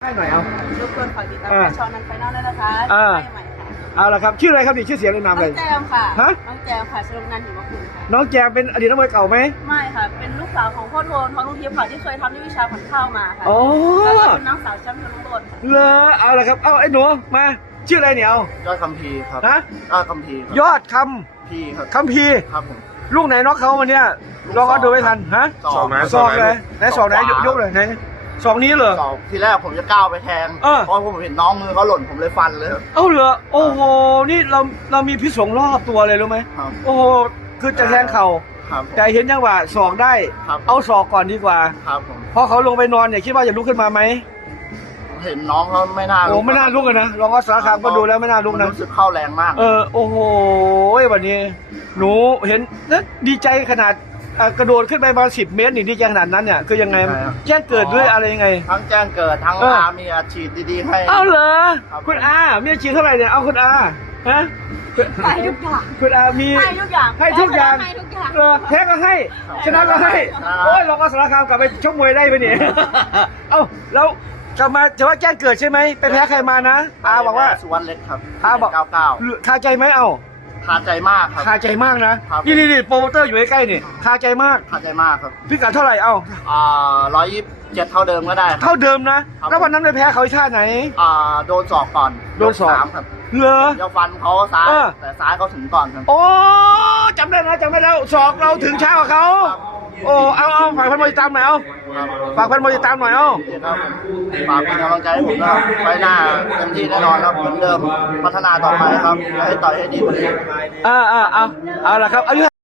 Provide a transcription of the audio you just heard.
ให้หน่อยเอารบกวนฝากติดตามช่องนั้นไฟนอลด้วยนะคะใหม่ค่ะเอาละครับชื่ออะไรครับดิชื่อเสียงในนามอะไรน้องแจมค่ะฮะน้องแจมค่ะชลนันท์หิมคุณค่ะน้องแจมเป็นอดีตนักมวยเก่าไหมไม่ค่ะเป็นลูกสาวของพ่อโทนทองลุงทิพย์ค่ะที่เคยทำด้วยวิชาผันข้าวมาค่ะโอ้แล้วก็เป็นน้องสาวแชมป์ชลบุรีเลยเอาละครับเอาไอ้หนูมาชื่ออะไรเนี่ยเอายอดคัมภีร์ครับฮะยอดคัมภีร์ยอดพีครับคัมภีร์ครับผมลูกไหนน็อกเขาวันเนี้ยลองเอาดูไม่ทันฮะสองสองเลยไหนสองไหนยกเลยไหนสองนี้เหรอสองทีแรกผมจะก้าวไปแทงเพราะผมเห็นน้องมือเขาหล่นผมเลยฟันเลยเอ้าเหรอโอ้โหนี่เรามีพิษสงรอบตัวเลยรู้ไหมโอ้โหคือจะแทงเข่าแต่เห็นยังว่าศอกได้เอาศอกก่อนดีกว่าครับผมพอเขาลงไปนอนเนี่ยคิดว่าจะลุกขึ้นมาไหมเห็นน้องเขาไม่น่าโอ้ไม่น่าลุกเลยนะลองเอาสารคามก็ดูแล้วไม่น่าลุกนะรู้สึกเข้าแรงมากโอ้โหวันนี้หนูเห็นแล้วดีใจขนาดกระโดดขึ้นไปประมาณ10 เมตรนี่ดีใจขนาดนั้นเนี่ยคือยังไงแจ้งเกิดด้วยอะไรยังไงทั้งแจ้งเกิดทั้งมีอาชีพดีๆให้เอาเหรอคุณอามีอาชีพเท่าไหร่เนี่ยเอาคุณอาฮะให้ทุกอย่างคุณอามีให้ทุกอย่างให้ทุกอย่างแพ้ก็ให้ชนะก็ให้โอ้ยเราก็สารคามกลับไปชกมวยได้ไปเนี่ยเอ้าแล้วกลับมาจะว่าแจ้งเกิดใช่ไหมไปแพ้ใครมานะอาบอกว่าสุวรรณเล็กครับอาบอกคาใจไหมเอ้าคาใจมากครับคาใจมากนะนี่โปรโมเตอร์อยู่ใกล้ๆนี่คาใจมากคาใจมากครับพิกัดเท่าไหร่เอ้า 127เท่าเดิมก็ได้เท่าเดิมนะแล้ววันนั้นไปแพ้เขาท่าไหนโดนศอกก่อนโดนศอกครับเหรอจะฟันเขาซ้ายแต่ซ้ายเขาถึงก่อนครับโอ้จำได้แล้วศอกเราถึงช้ากว่าเขาโอ้เอาฝากพันโมติดตามหน่อยเอาฝากพันโมติดตามหน่อยเอาฝากเป็นกำลังใจให้ผมนะไว้หน้าเต็มที่แน่นอนครับเหมือนเดิมพัฒนาต่อไปครับให้ต่อยให้ดีกว่านี้เอาละครับ